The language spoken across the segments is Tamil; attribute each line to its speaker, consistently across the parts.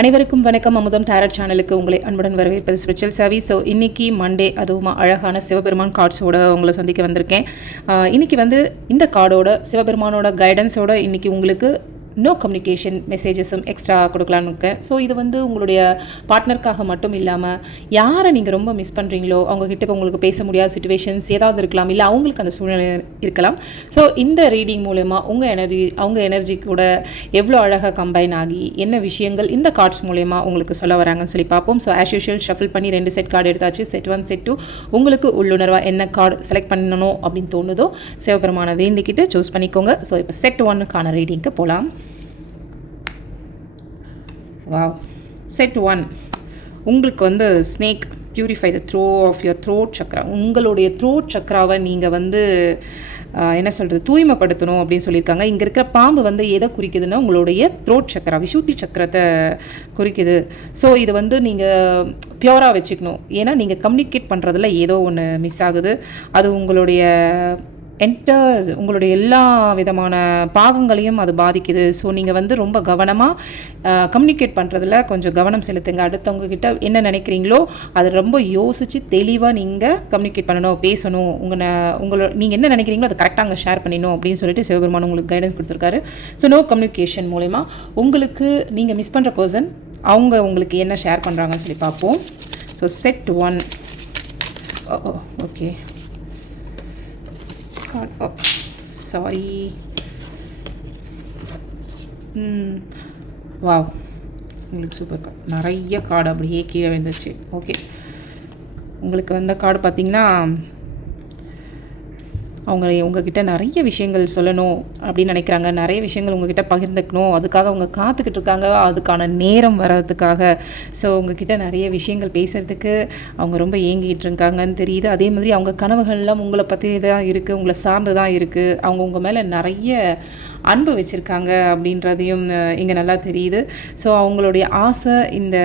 Speaker 1: அனைவருக்கும் வணக்கம். அமுதம் டேரட் சேனலுக்கு உங்களை அன்புடன் வரவேற்பது ஸ்பெஷல் சவி ஸோ இன்னைக்கு மண்டே அதுவும் அழகான சிவபெருமான் கார்ட்ஸோட உங்களை சந்திக்க வந்திருக்கேன். இன்றைக்கி இன்னைக்கு வந்து இந்த கார்டோட சிவபெருமானோட கைடன்ஸோட இன்னைக்கு உங்களுக்கு நோ கம்யூனிகேஷன் மெசேஜஸும் எக்ஸ்ட்ரா கொடுக்கலான்னு இருக்கேன். ஸோ இது வந்து உங்களுடைய பார்ட்னருக்காக மட்டும் இல்லாமல் யாரை நீங்கள் ரொம்ப மிஸ் பண்ணுறீங்களோ அவங்கக்கிட்ட இப்போ உங்களுக்கு பேச முடியாத சுச்சுவேஷன்ஸ் ஏதாவது இருக்கலாம் இல்லை அவங்களுக்கு அந்த சூழ்நிலை இருக்கலாம். ஸோ இந்த ரீடிங் மூலயமா உங்கள் எனர்ஜி அவங்க எனர்ஜி கூட எவ்வளோ அழகாக கம்பைன் ஆகி என்ன விஷயங்கள் இந்த கார்ட்ஸ் மூலயமா உங்களுக்கு சொல்ல வராங்கன்னு சொல்லி பார்ப்போம். ஸோ ஆஸ் யூஷுவல் ஷஃபில் பண்ணி ரெண்டு செட் கார்டு எடுத்தாச்சு. செட் ஒன் செட் டூ உங்களுக்கு உள்ளுணர்வாக என்ன கார்டு செலக்ட் பண்ணணும் அப்படின்னு தோணுதோ சிவபெருமான வேண்டிக்கிட்டு சூஸ் பண்ணிக்கோங்க. ஸோ இப்போ செட் ஒன்னுக்கான ரீடிங்க்கு போகலாம் வாவ் செட் ஒன் உங்களுக்கு வந்து snake purify the throw of your throat chakra உங்களுடைய த்ரோட் சக்ராவை நீங்கள் வந்து என்ன சொல்கிறது தூய்மைப்படுத்தணும் அப்படின்னு சொல்லியிருக்காங்க. இங்கே இருக்கிற பாம்பு வந்து எதை குறிக்குதுன்னா உங்களுடைய த்ரோட் சக்கரா விசுத்தி சக்கரத்தை குறிக்குது. ஸோ இது வந்து நீங்கள் பியூராக வச்சுக்கணும். ஏன்னா நீங்கள் கம்யூனிகேட் பண்ணுறதுல ஏதோ ஒன்று மிஸ் ஆகுது. அது உங்களுடைய என்டர் உங்களுடைய எல்லா விதமான பாகங்களையும் அது பாதிக்குது. ஸோ நீங்கள் வந்து ரொம்ப கவனமாக கம்யூனிகேட் பண்ணுறதுல கொஞ்சம் கவனம் செலுத்துங்க. அடுத்தவங்க கிட்ட என்ன நினைக்கிறீங்களோ அதை ரொம்ப யோசித்து தெளிவாக நீங்கள் கம்யூனிகேட் பண்ணணும் பேசணும். உங்களை உங்களோட நீங்கள் என்ன நினைக்கிறீங்களோ அதை கரெக்டாக அங்கே ஷேர் பண்ணிடணும் அப்படின்னு சொல்லிட்டு சிவபெருமான் உங்களுக்கு கைடன்ஸ் கொடுத்துருக்காரு. ஸோ நோ கம்யூனிகேஷன் மூலயமா உங்களுக்கு நீங்கள் மிஸ் பண்ணுற பர்சன் அவங்க உங்களுக்கு என்ன ஷேர் பண்ணுறாங்கன்னு சொல்லி பார்ப்போம். So set one oh okay God. Oh, sorry. Hmm. Hmm wow உங்களுக்கு சூப்பர் கார்டு நிறைய கார்டு அப்படியே கீழே விழுந்துச்சு ஓகே உங்களுக்கு வந்த கார்டு பார்த்தீங்கன்னா அவங்க உங்ககிட்ட நிறைய விஷயங்கள் சொல்லணும் அப்படின்னு நினைக்கிறாங்க. நிறைய விஷயங்கள் உங்ககிட்ட பகிர்ந்துக்கணும். அதுக்காக அவங்க காத்துக்கிட்டு இருக்காங்க. அதுக்கான நேரம் வர்றதுக்காக. ஸோ உங்ககிட்ட நிறைய விஷயங்கள் பேசுகிறதுக்கு அவங்க ரொம்ப ஏங்கிட்டு இருக்காங்கன்னு தெரியுது. அதே மாதிரி அவங்க கனவுகள்லாம் உங்களை பற்றி தான் இருக்குது உங்களை சார்ந்து தான் இருக்குது அவங்க உங்கள் மேலே நிறைய அன்பு வச்சுருக்காங்க அப்படின்றதையும் இங்கே நல்லா தெரியுது. ஸோ அவங்களுடைய ஆசை இந்த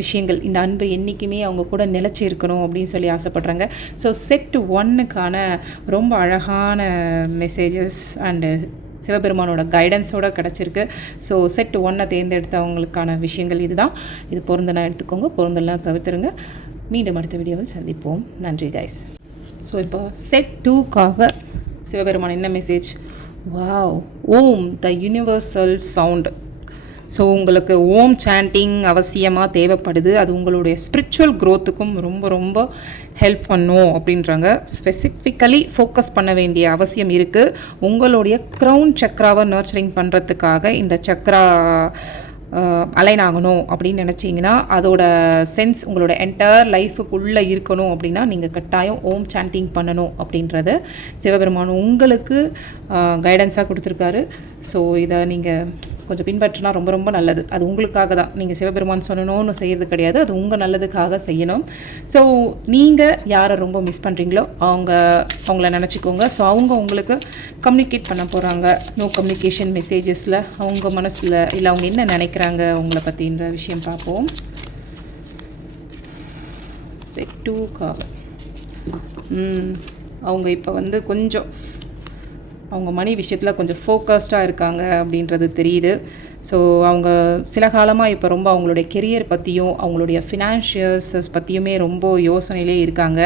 Speaker 1: விஷயங்கள் இந்த அன்பு என்றைக்குமே அவங்க கூட நிலச்சி இருக்கணும் அப்படின்னு சொல்லி ஆசைப்பட்றாங்க. ஸோ செட் ஒன்னுக்கான ரொம்ப அழகான மெசேஜஸ் அண்டு சிவபெருமானோட கைடன்ஸோட கிடச்சிருக்கு. ஸோ செட் ஒன்னை தேர்ந்தெடுத்தவங்களுக்கான விஷயங்கள் இதுதான். இது பொருந்தெல்லாம் எடுத்துக்கோங்க பொருந்தெல்லாம் தவிர்த்துருங்க. மீண்டும் அடுத்த வீடியோவில் சந்திப்போம். நன்றி கைஸ் ஸோ இப்போ செட் டூக்காக சிவபெருமான் என்ன message wow Om the universal sound so உங்களுக்கு ஓம் சாண்டிங் அவசியமாக தேவைப்படுது. அது உங்களுடைய ஸ்பிரிச்சுவல் க்ரோத்துக்கும் ரொம்ப ரொம்ப ஹெல்ப் பண்ணும் அப்படின்றாங்க. ஸ்பெசிஃபிக்கலி ஃபோக்கஸ் பண்ண வேண்டிய அவசியம் இருக்குது உங்களுடைய க்ரௌன் சக்ராவை நர்ச்சரிங் பண்ணுறதுக்காக இந்த சக்ரா அலைன் ஆகணும் அப்படின்னு நினச்சிங்கன்னா அதோட சென்ஸ் உங்களோட என்டையர் லைஃபுக்குள்ளே இருக்கணும் அப்படின்னா நீங்கள் கட்டாயம் ஓம் சாண்டிங் பண்ணணும் அப்படின்றத சிவபெருமான் உங்களுக்கு கைடன்ஸாக கொடுத்துருக்காரு. ஸோ இதை நீங்கள் கொஞ்சம் பின்பற்றினா ரொம்ப ரொம்ப நல்லது. அது உங்களுக்காக தான். நீங்கள் சிவபெருமான் சொல்லணும்னு செய்கிறது கிடையாது. அது உங்கள் நல்லதுக்காக செய்யணும். ஸோ நீங்கள் யாரை ரொம்ப மிஸ் பண்ணுறீங்களோ அவங்க அவங்கள நினச்சிக்கோங்க. ஸோ அவங்க உங்களுக்கு கம்யூனிகேட் பண்ண போகிறாங்க நோ கம்யூனிகேஷன் மெசேஜஸில் அவங்க மனசில் இல்லை அவங்க என்ன நினைக்கிறாங்க அவங்கள பற்றின்ற விஷயம் பார்ப்போம். செட் டூக்காக அவங்க இப்போ வந்து கொஞ்சம் அவங்க மணி விஷயத்தில் கொஞ்சம் ஃபோக்கஸ்டாக இருக்காங்க அப்படின்றது தெரியுது. ஸோ அவங்க சில காலமாக இப்போ ரொம்ப அவங்களுடைய கெரியர் பற்றியும் அவங்களுடைய ஃபினான்ஷியர்ஸஸ் பற்றியுமே ரொம்ப யோசனையிலே இருக்காங்க.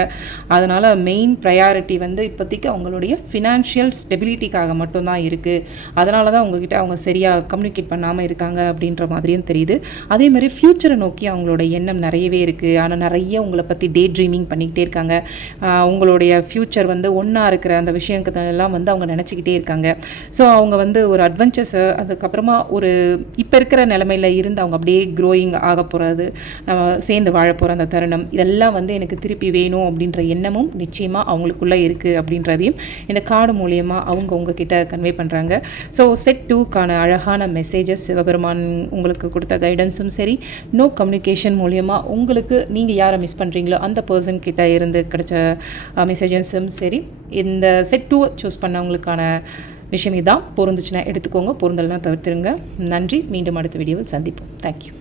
Speaker 1: அதனால் மெயின் ப்ரையாரிட்டி வந்து இப்போதைக்கு அவங்களுடைய ஃபினான்ஷியல் ஸ்டெபிலிட்டிக்காக மட்டும்தான் இருக்குது அதனால தான் அவங்கக்கிட்ட அவங்க சரியாக கம்யூனிகேட் பண்ணாமல் இருக்காங்க அப்படின்ற மாதிரியும் தெரியுது. அதே மாதிரி ஃப்யூச்சரை நோக்கி அவங்களோட எண்ணம் நிறையவே இருக்குது ஆனால் நிறைய உங்களை பற்றி டே ட்ரீமிங் பண்ணிக்கிட்டே இருக்காங்க. உங்களுடைய ஃப்யூச்சர் வந்து ஒன்றா இருக்கிற அந்த விஷயங்களெல்லாம் வந்து அவங்க நினச்சிக்கிட்டே இருக்காங்க. ஸோ அவங்க வந்து ஒரு அட்வென்ச்சர்ஸு அதுக்கப்புறமா ஒரு இப்போ இருக்கிற நிலமையில இருந்து அவங்க அப்படியே க்ரோயிங் ஆக போகிறது நம்ம சேர்ந்து வாழ போகிற அந்த தருணம் இதெல்லாம் வந்து எனக்கு திருப்பி வேணும் அப்படின்ற எண்ணமும் நிச்சயமாக அவங்களுக்குள்ளே இருக்குது அப்படின்றதையும் இந்த கார்டு மூலியமாக அவங்க உங்ககிட்ட கன்வே பண்ணுறாங்க ஸோ செட் டூக்கான அழகான மெசேஜஸ் சிவபெருமான் உங்களுக்கு கொடுத்த கைடன்ஸும் சரி. நோ கம்யூனிகேஷன் மூலியமாக உங்களுக்கு நீங்கள் யாரை மிஸ் பண்ணுறீங்களோ அந்த பர்சன் கிட்ட இருந்து கிடைச்ச மெசேஜஸும் சரி. இந்த செட் டூ சூஸ் பண்ணவங்களுக்கான விஷயம் இதான். பொருந்துச்சுன்னா எடுத்துக்கோங்க. பொருந்தல்னா தவிர்த்துருங்க. நன்றி. மீண்டும் அடுத்த வீடியோவில் சந்திப்போம். தேங்க்யூ